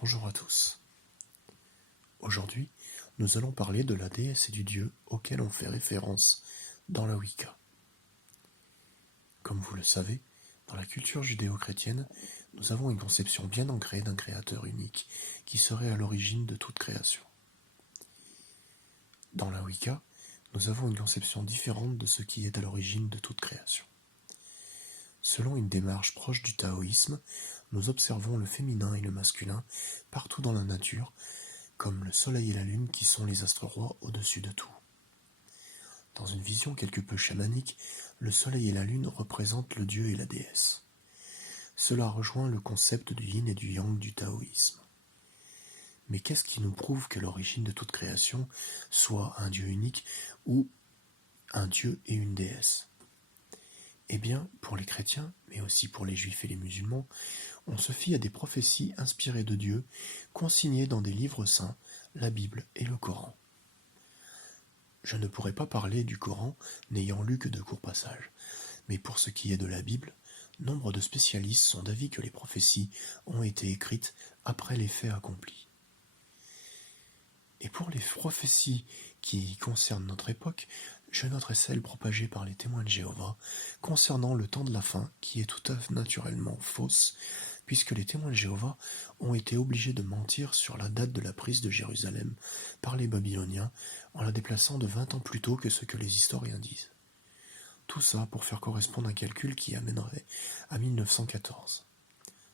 Bonjour à tous. Aujourd'hui, nous allons parler de la déesse et du dieu auquel on fait référence dans la Wicca. Comme vous le savez, dans la culture judéo-chrétienne, nous avons une conception bien ancrée d'un créateur unique qui serait à l'origine de toute création. Dans la Wicca, nous avons une conception différente de ce qui est à l'origine de toute création. Selon une démarche proche du taoïsme, nous observons le féminin et le masculin partout dans la nature, comme le soleil et la lune qui sont les astres rois au-dessus de tout. Dans une vision quelque peu chamanique, le soleil et la lune représentent le dieu et la déesse. Cela rejoint le concept du yin et du yang du taoïsme. Mais qu'est-ce qui nous prouve que l'origine de toute création soit un dieu unique ou un dieu et une déesse? Eh bien, pour les chrétiens, mais aussi pour les juifs et les musulmans, on se fie à des prophéties inspirées de Dieu, consignées dans des livres saints, la Bible et le Coran. Je ne pourrais pas parler du Coran n'ayant lu que de courts passages, mais pour ce qui est de la Bible, nombre de spécialistes sont d'avis que les prophéties ont été écrites après les faits accomplis. Et pour les prophéties qui concernent notre époque, je noterai celles propagées par les témoins de Jéhovah concernant le temps de la fin, qui est tout à fait naturellement fausse, puisque les témoins de Jéhovah ont été obligés de mentir sur la date de la prise de Jérusalem par les Babyloniens en la déplaçant de 20 ans plus tôt que ce que les historiens disent. Tout ça pour faire correspondre un calcul qui amènerait à 1914.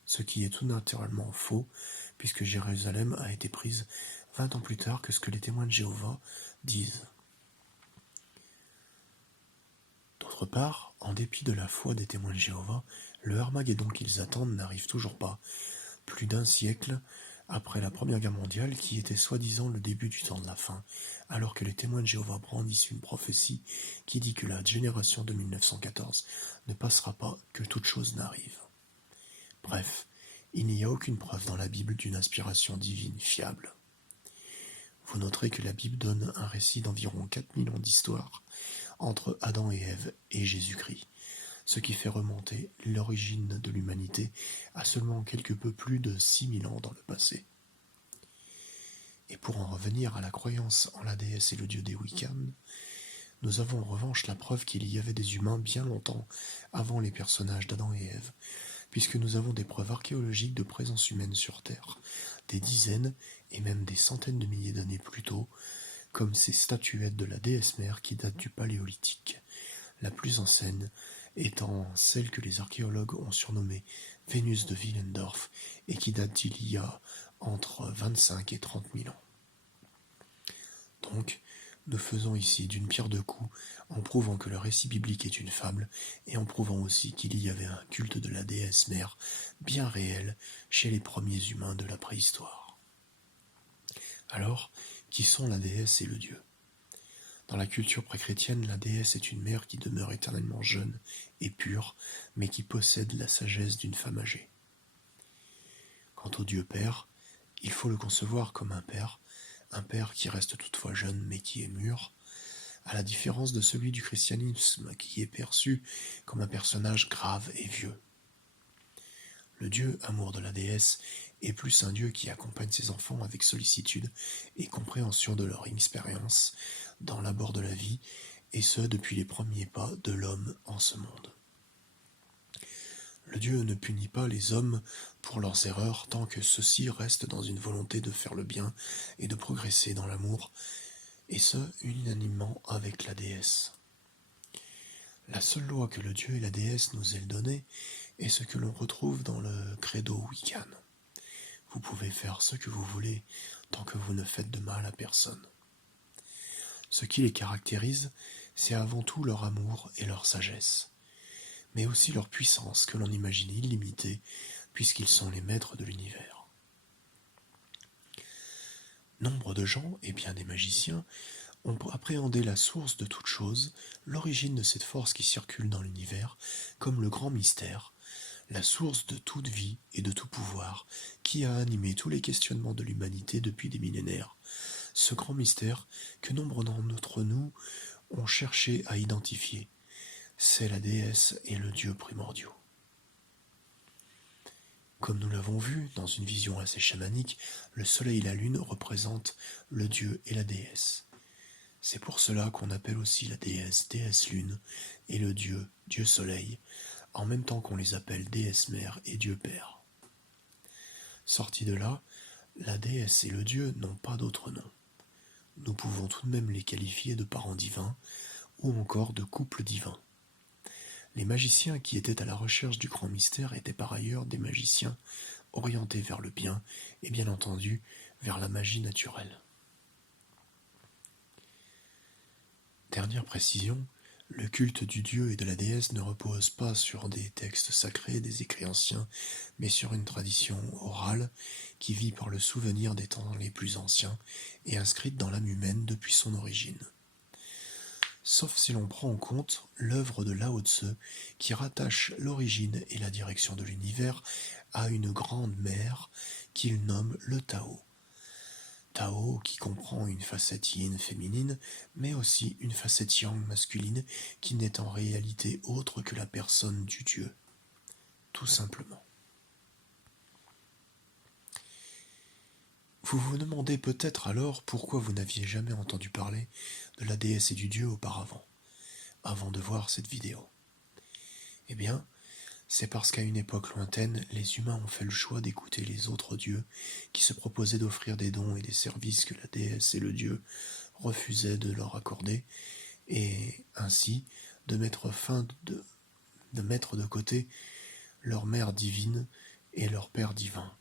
Ce qui est tout naturellement faux, puisque Jérusalem a été prise 20 ans plus tard que ce que les témoins de Jéhovah disent. D'autre part, en dépit de la foi des témoins de Jéhovah, le Armageddon qu'ils attendent n'arrive toujours pas, plus d'un siècle après la Première Guerre mondiale, qui était soi-disant le début du temps de la fin, alors que les témoins de Jéhovah brandissent une prophétie qui dit que la génération de 1914 ne passera pas, que toute chose n'arrive. Bref, il n'y a aucune preuve dans la Bible d'une inspiration divine fiable. Vous noterez que la Bible donne un récit d'environ 4000 ans d'histoire entre Adam et Ève et Jésus-Christ, ce qui fait remonter l'origine de l'humanité à seulement quelque peu plus de 6000 ans dans le passé. Et pour en revenir à la croyance en la déesse et le dieu des Wiccans, nous avons en revanche la preuve qu'il y avait des humains bien longtemps avant les personnages d'Adam et Ève, puisque nous avons des preuves archéologiques de présence humaine sur Terre, des dizaines et même des centaines de milliers d'années plus tôt, comme ces statuettes de la déesse mère qui datent du Paléolithique, la plus ancienne étant celle que les archéologues ont surnommée Vénus de Willendorf et qui date d'il y a entre 25 et 30 000 ans. Donc, nous faisons ici d'une pierre deux coups en prouvant que le récit biblique est une fable et en prouvant aussi qu'il y avait un culte de la déesse mère bien réel chez les premiers humains de la préhistoire. Alors, qui sont la déesse et le dieu? Dans la culture pré-chrétienne, la déesse est une mère qui demeure éternellement jeune et pure, mais qui possède la sagesse d'une femme âgée. Quant au Dieu Père, il faut le concevoir comme un père qui reste toutefois jeune mais qui est mûr, à la différence de celui du christianisme qui est perçu comme un personnage grave et vieux. Le Dieu amour de la déesse est plus un Dieu qui accompagne ses enfants avec sollicitude et compréhension de leur expérience dans l'abord de la vie, et ce depuis les premiers pas de l'homme en ce monde. Le Dieu ne punit pas les hommes pour leurs erreurs tant que ceux-ci restent dans une volonté de faire le bien et de progresser dans l'amour, et ce unanimement avec la déesse. La seule loi que le Dieu et la déesse nous aient donnée est ce que l'on retrouve dans le credo wiccan. Vous pouvez faire ce que vous voulez tant que vous ne faites de mal à personne. Ce qui les caractérise, c'est avant tout leur amour et leur sagesse, mais aussi leur puissance que l'on imagine illimitée puisqu'ils sont les maîtres de l'univers. Nombre de gens, et bien des magiciens, ont appréhendé la source de toute chose, l'origine de cette force qui circule dans l'univers, comme le grand mystère, la source de toute vie et de tout pouvoir, qui a animé tous les questionnements de l'humanité depuis des millénaires. Ce grand mystère que nombre d'entre nous ont cherché à identifier, c'est la déesse et le dieu primordiaux. Comme nous l'avons vu, dans une vision assez chamanique, le soleil et la lune représentent le dieu et la déesse. C'est pour cela qu'on appelle aussi la déesse déesse lune et le dieu dieu soleil, en même temps qu'on les appelle déesse mère et dieu père. Sortis de là, la déesse et le dieu n'ont pas d'autre nom. Nous pouvons tout de même les qualifier de parents divins ou encore de couples divins. Les magiciens qui étaient à la recherche du grand mystère étaient par ailleurs des magiciens orientés vers le bien et bien entendu vers la magie naturelle. Dernière précision, le culte du dieu et de la déesse ne repose pas sur des textes sacrés des écrits anciens, mais sur une tradition orale qui vit par le souvenir des temps les plus anciens et inscrite dans l'âme humaine depuis son origine. Sauf si l'on prend en compte l'œuvre de Lao Tse qui rattache l'origine et la direction de l'univers à une grande mère qu'il nomme le Tao. Tao qui comprend une facette yin féminine, mais aussi une facette yang masculine qui n'est en réalité autre que la personne du Dieu, tout simplement. Vous vous demandez peut-être alors pourquoi vous n'aviez jamais entendu parler de la déesse et du Dieu auparavant, avant de voir cette vidéo. Eh bien, c'est parce qu'à une époque lointaine, les humains ont fait le choix d'écouter les autres dieux qui se proposaient d'offrir des dons et des services que la déesse et le dieu refusaient de leur accorder, et ainsi de mettre de côté leur mère divine et leur père divin.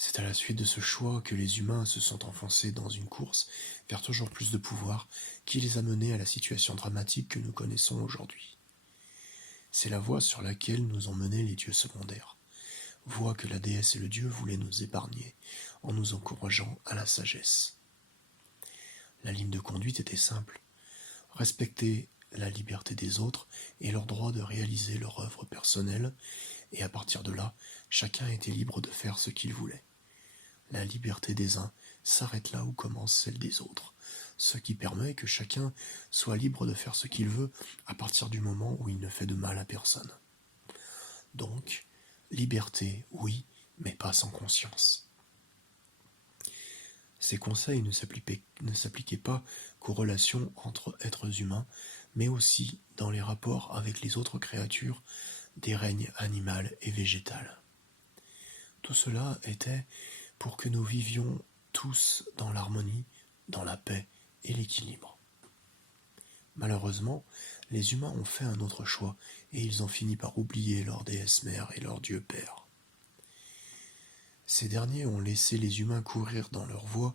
C'est à la suite de ce choix que les humains se sont enfoncés dans une course vers toujours plus de pouvoir qui les a menés à la situation dramatique que nous connaissons aujourd'hui. C'est la voie sur laquelle nous ont mené les dieux secondaires, voie que la déesse et le dieu voulaient nous épargner en nous encourageant à la sagesse. La ligne de conduite était simple, respecter la liberté des autres et leur droit de réaliser leur œuvre personnelle, et à partir de là, chacun était libre de faire ce qu'il voulait. La liberté des uns s'arrête là où commence celle des autres, ce qui permet que chacun soit libre de faire ce qu'il veut à partir du moment où il ne fait de mal à personne. Donc, liberté, oui, mais pas sans conscience. Ces conseils ne s'appliquaient pas qu'aux relations entre êtres humains, mais aussi dans les rapports avec les autres créatures des règnes animal et végétal. Tout cela était pour que nous vivions tous dans l'harmonie, dans la paix et l'équilibre. Malheureusement, les humains ont fait un autre choix et ils ont fini par oublier leur déesse mère et leur dieu père. Ces derniers ont laissé les humains courir dans leur voie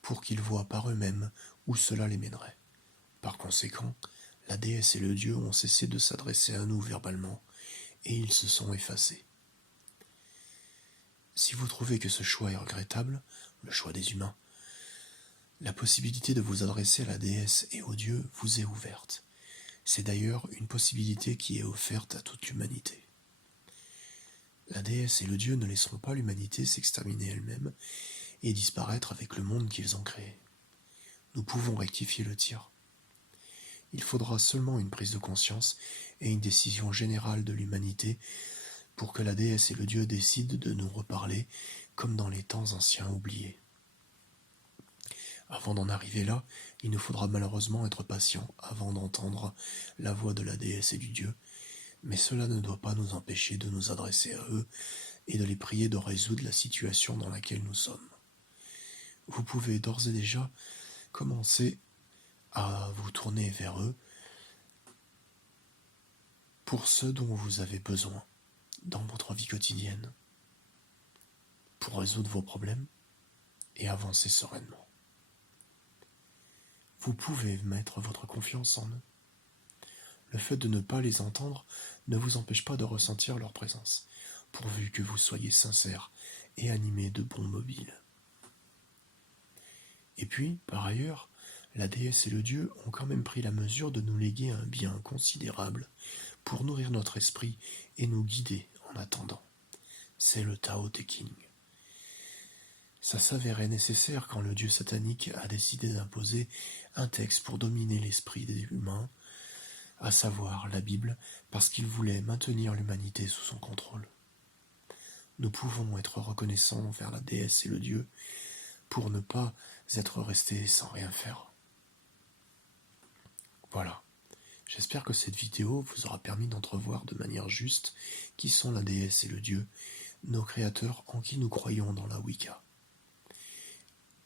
pour qu'ils voient par eux-mêmes où cela les mènerait. Par conséquent, la déesse et le dieu ont cessé de s'adresser à nous verbalement et ils se sont effacés. Si vous trouvez que ce choix est regrettable, le choix des humains, la possibilité de vous adresser à la déesse et au dieu vous est ouverte. C'est d'ailleurs une possibilité qui est offerte à toute l'humanité. La déesse et le dieu ne laisseront pas l'humanité s'exterminer elle-même et disparaître avec le monde qu'ils ont créé. Nous pouvons rectifier le tir. Il faudra seulement une prise de conscience et une décision générale de l'humanité pour que la déesse et le dieu décident de nous reparler comme dans les temps anciens oubliés. Avant d'en arriver là, il nous faudra malheureusement être patient avant d'entendre la voix de la déesse et du dieu, mais cela ne doit pas nous empêcher de nous adresser à eux et de les prier de résoudre la situation dans laquelle nous sommes. Vous pouvez d'ores et déjà commencer à vous tourner vers eux pour ce dont vous avez besoin dans votre vie quotidienne, pour résoudre vos problèmes et avancer sereinement. Vous pouvez mettre votre confiance en eux. Le fait de ne pas les entendre ne vous empêche pas de ressentir leur présence, pourvu que vous soyez sincère et animé de bons mobiles. Et puis, par ailleurs, la déesse et le dieu ont quand même pris la mesure de nous léguer un bien considérable pour nourrir notre esprit et nous guider en attendant. C'est le Tao Te Ching. Ça s'avérait nécessaire quand le dieu satanique a décidé d'imposer un texte pour dominer l'esprit des humains, à savoir la Bible, parce qu'il voulait maintenir l'humanité sous son contrôle. nous pouvons être reconnaissants envers la déesse et le dieu pour ne pas être restés sans rien faire. Voilà. J'espère que cette vidéo vous aura permis d'entrevoir de manière juste qui sont la déesse et le dieu, nos créateurs en qui nous croyons dans la Wicca.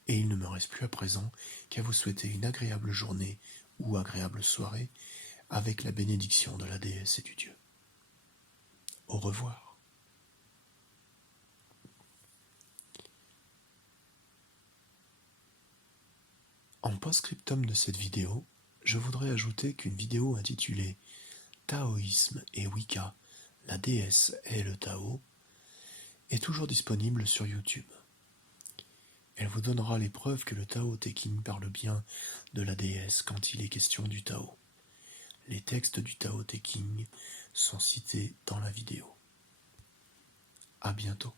Et il ne me reste plus à présent qu'à vous souhaiter une agréable journée ou agréable soirée avec la bénédiction de la déesse et du dieu. Au revoir. En post-scriptum de cette vidéo, je voudrais ajouter qu'une vidéo intitulée Taoïsme et Wicca, la déesse et le Tao est toujours disponible sur YouTube. Elle vous donnera les preuves que le Tao Te Ching parle bien de la déesse quand il est question du Tao. Les textes du Tao Te Ching sont cités dans la vidéo. À bientôt.